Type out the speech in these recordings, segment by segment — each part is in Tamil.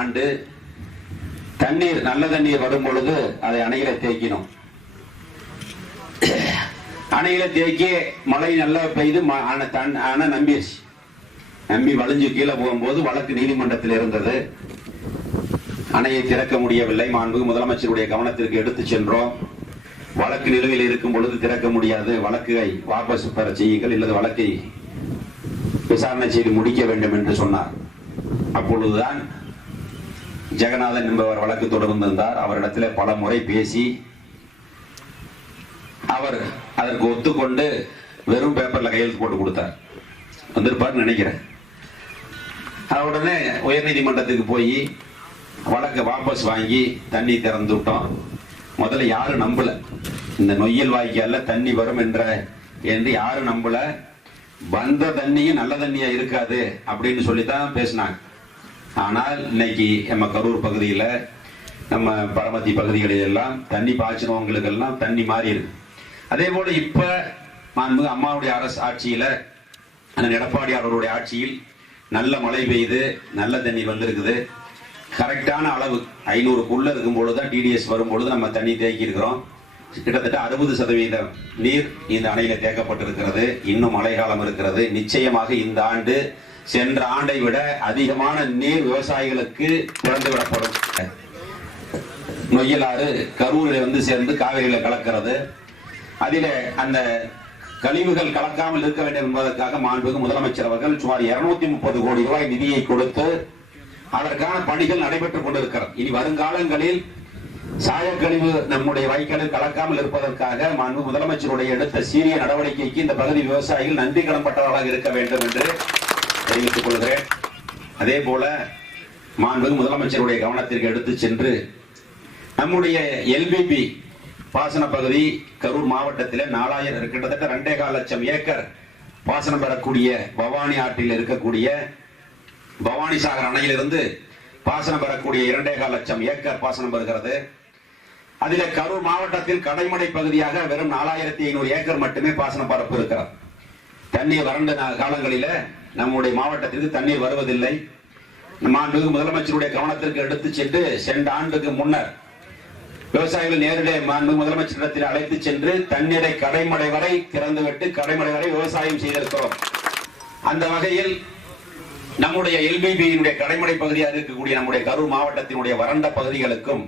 ஆண்டு தண்ணீர் நல்ல தண்ணீர் வரும் பொழுது அதை அணையில தேய்க்கணும். அணையில தேக்கி மழை நல்லா பெய்து அணை நம்பிடுச்சு. நம்பி வளைஞ்சு கீழே போகும்போது வழக்கு நீதிமன்றத்தில் இருந்தது. அணையை திறக்க முடியவில்லை. மாண்புமிகு முதலமைச்சருடைய கவனத்திற்கு எடுத்து சென்றோம். வழக்கு நிலுவையில் இருக்கும் பொழுது திறக்க முடியாது, வழக்கை வாபஸ் பெற செய்யுங்கள், இல்லது வழக்கை விசாரணை செய்து முடிக்க வேண்டும் என்று சொன்னார். அப்பொழுதுதான் ஜெகநாதன் என்பவர் வழக்கு தொடர்ந்திருந்தார். அவரிடத்தில் பல முறை பேசி அவர் அதற்கு ஒத்துக்கொண்டு வெறும் பேப்பர்ல கையெழுத்து போட்டு கொடுத்தார். வந்திருப்பார் நினைக்கிறேன். உடனே உயர்நீதிமன்றத்துக்கு போய் வழக்கை வாபஸ் வாங்கி தண்ணி திறந்து விட்டோம். முதல்ல யாரும் நம்பல, இந்த நொய்யல் வாய்க்கால தண்ணி வரும் என்று யாரும் நம்பல. வந்த தண்ணியும் நல்ல தண்ணியா இருக்காது அப்படின்னு சொல்லித்தான் பேசினாங்க. ஆனால் இன்னைக்கு நம்ம கரூர் பகுதியில், நம்ம பரமத்தி பகுதிகளில் எல்லாம் தண்ணி பாய்ச்சினவங்களுக்கு எல்லாம் தண்ணி மாறி இருக்கு. அதே போல இப்ப மாண்புமிகு அம்மாவுடைய அரசு ஆட்சியில, அண்ணன் எடப்பாடி அவருடைய ஆட்சியில் நல்ல மழை பெய்து நல்ல தண்ணி வந்திருக்குது. கரெக்டான அளவு 500க்குள்ள இருக்கும் பொழுதுதான் டிடிஎஸ் வரும் பொழுது நம்ம தண்ணி தேக்கி இருக்கிறோம். கிட்டத்தட்ட 60% நீர் இந்த அணையில தேக்கப்பட்டிருக்கிறது. இன்னும் மழை காலம் இருக்கிறது. நிச்சயமாக இந்த ஆண்டு சென்ற ஆண்டை விட அதிகமான நீர் விவசாயிகளுக்கு திறந்துவிடப்படும். நொய்யலாறு கரூரில் வந்து சேர்ந்து காவிரியில கலக்கிறது. அதில அந்த கழிவுகள் கலக்காமல் இருக்க வேண்டும் என்பதற்காக மாண்புமிகு முதலமைச்சர் அவர்கள் சுமார் 230 கோடி ரூபாய் நிதியை கொடுத்து அதற்கான பணிகள் நடைபெற்றுக் கொண்டிருக்கிறது. இனி வருங்காலங்களில் சாயக்கழிவு நம்முடைய வாய்க்காலில் கலக்காமல் இருப்பதற்காக மாண்புமிகு முதலமைச்சருடைய எடுத்த சீரிய நடவடிக்கைக்கு இந்த பகுதி விவசாயிகள் நன்றி கடன்பட்டவர்களாக இருக்க வேண்டும் என்று தெரிவித்துக் கொள்கிறேன். அதே போல மாண்புமிகு முதலமைச்சருடைய கவனத்திற்கு எடுத்து சென்று நம்முடைய எல்பிபி பாசன பகுதி கரூர் மாவட்டத்தில் 4000 கிட்டத்தட்ட 2.25 லட்சம் ஏக்கர் பாசனம் பெறக்கூடிய பவானி ஆற்றில் இருக்கக்கூடிய பவானி சாகர் அணையிலிருந்து பாசனம் பெறக்கூடிய 2.25 லட்சம் ஏக்கர் பாசனம் பெறுகிறது. அதில் கரூர் மாவட்டத்தில் கடைமடை பகுதியாக வெறும் 4500 ஏக்கர் மட்டுமே பாசன பரப்பு இருக்கிறது. தண்ணீர் வறண்ட காலங்களில நம்முடைய மாவட்டத்திற்கு தண்ணீர் வருவதில்லை. மாண்புமிகு முதலமைச்சருடைய கவனத்திற்கு எடுத்து சென்று சென்ற ஆண்டுக்கு முன்னர் விவசாயிகள் நேரடியாக மாண்புமிகு முதலமைச்சரிடத்தில் அழைத்து சென்று தண்ணீரை கடைமடை வரை திறந்துவிட்டு கடைமடை வரை விவசாயம் செய்திருக்கிறோம். அந்த வகையில் நம்முடைய எல்பிபியினுடைய கடைமடை பகுதியாக இருக்கக்கூடிய நம்முடைய கரூர் மாவட்டத்தினுடைய வறண்ட பகுதிகளுக்கும்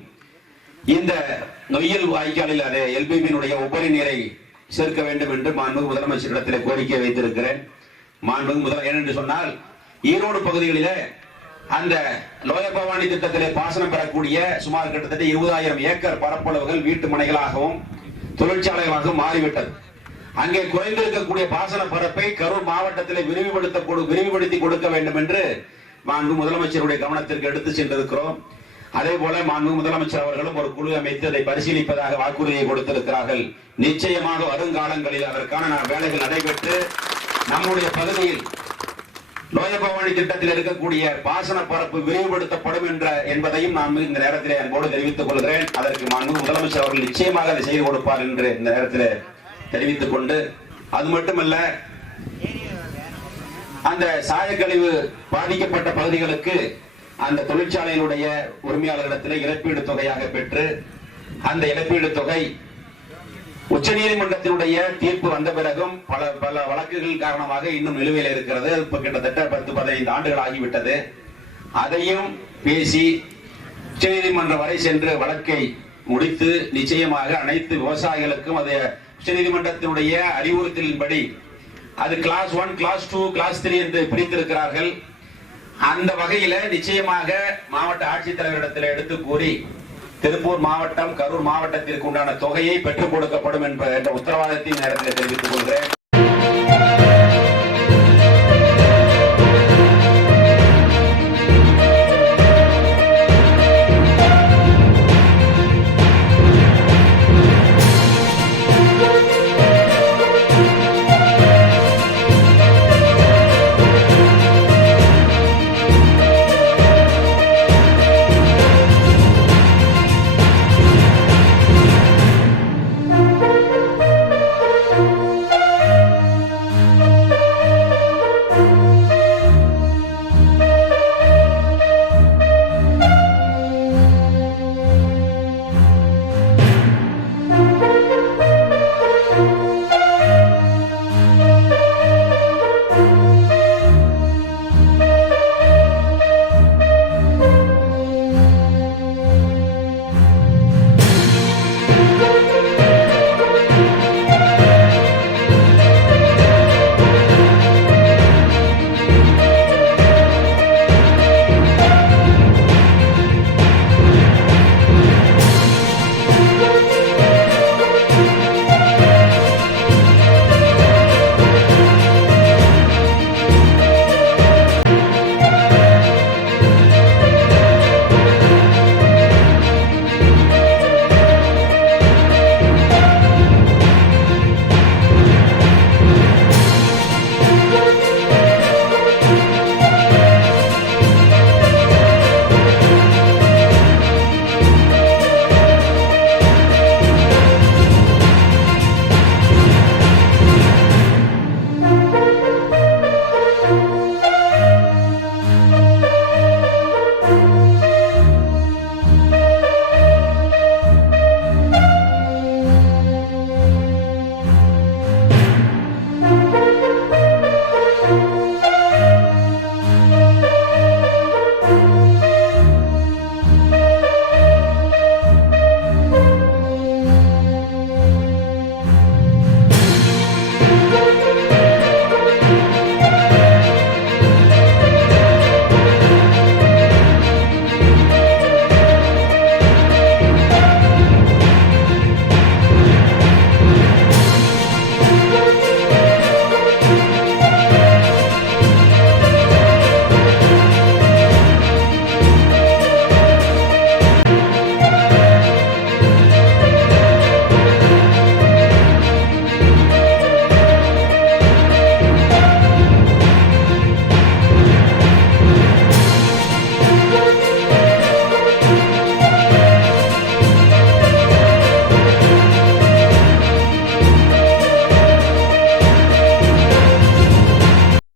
இந்த நொய்யல் வாய்க்காலில் அதே எல்பிபியினுடைய உபரி நீரை சேர்க்க வேண்டும் என்று மாண்புமிகு முதலமைச்சரிடத்தில் கோரிக்கை வைத்திருக்கிறேன். மாண்புமிகு ஏனென்று சொன்னால் ஈரோடு பகுதிகளிலே அந்த லோயர் பவானி திட்டத்திலே பாசனம் பெறக்கூடிய சுமார் கிட்டத்தட்ட 20,000 ஏக்கர் பரப்பளவுகள் வீட்டு மனைகளாகவும் தொழிற்சாலைகளாகவும் மாறிவிட்டது. அங்கே குறைந்திருக்கக்கூடிய பாசன பரப்பை கரூர் மாவட்டத்திலே விரிவுபடுத்தி கொடுக்க வேண்டும் என்று மாண்புமிகு முதலமைச்சருடைய கவனத்திற்கு எடுத்து சென்றிருக்கிறோம். அதே போல மாண்புமிகு முதலமைச்சர் அவர்களும் ஒரு குழு அமைத்து அதை பரிசீலிப்பதாக வாக்குறுதியை கொடுத்திருக்கிறார்கள். நிச்சயமாக வருங்காலங்களில் அதற்கான வேலைகள் நடைபெற்று நம்முடைய பகுதியில் லோயர் பவானி திட்டத்தில் இருக்கக்கூடிய பாசன பரப்பு விரிவுபடுத்தப்படும் என்பதையும் நான் இந்த நேரத்தில் அன்போடு தெரிவித்துக் கொள்கிறேன். அதற்கு மாண்புமிகு முதலமைச்சர் அவர்கள் நிச்சயமாக அதை செய்து கொடுப்பார் என்று இந்த நேரத்தில் தெரிவித்துக் கொண்டு, அது மட்டுமல்ல, அந்த சாயக்கழிவு பாதிக்கப்பட்ட பகுதிகளுக்கு அந்த தொழிற்சாலையினுடைய உரிமையாளர்களிடத்தில் இழப்பீடு தொகையாக பெற்று அந்த இழப்பீடு தொகை உச்சநீதிமன்றத்தினுடைய தீர்ப்பு வந்த பிறகும் பல வழக்குகள் காரணமாக இன்னும் நிலுவையில் இருக்கிறது. இப்ப கிட்டத்தட்ட 10-15 ஆண்டுகள் ஆகிவிட்டது. அதையும் பேசி உச்சநீதிமன்றம் வரை சென்று வழக்கை முடித்து நிச்சயமாக அனைத்து விவசாயிகளுக்கும் அதை உச்சநீதிமன்றத்தினுடைய அறிவுறுத்தலின்படி அது கிளாஸ் 1, கிளாஸ் 2, கிளாஸ் 3 என்று பிரித்திருக்கிறார்கள். அந்த வகையில நிச்சயமாக மாவட்ட ஆட்சித்தலைவரிடத்தில் எடுத்து கூறி திருப்பூர் மாவட்டம் கரூர் மாவட்டத்திற்கு உண்டான தொகையை பெற்றுக் கொடுக்கப்படும் என்ற உத்தரவாதத்தை நேரத்தில் தெரிவித்துக் கொள்கிறேன்.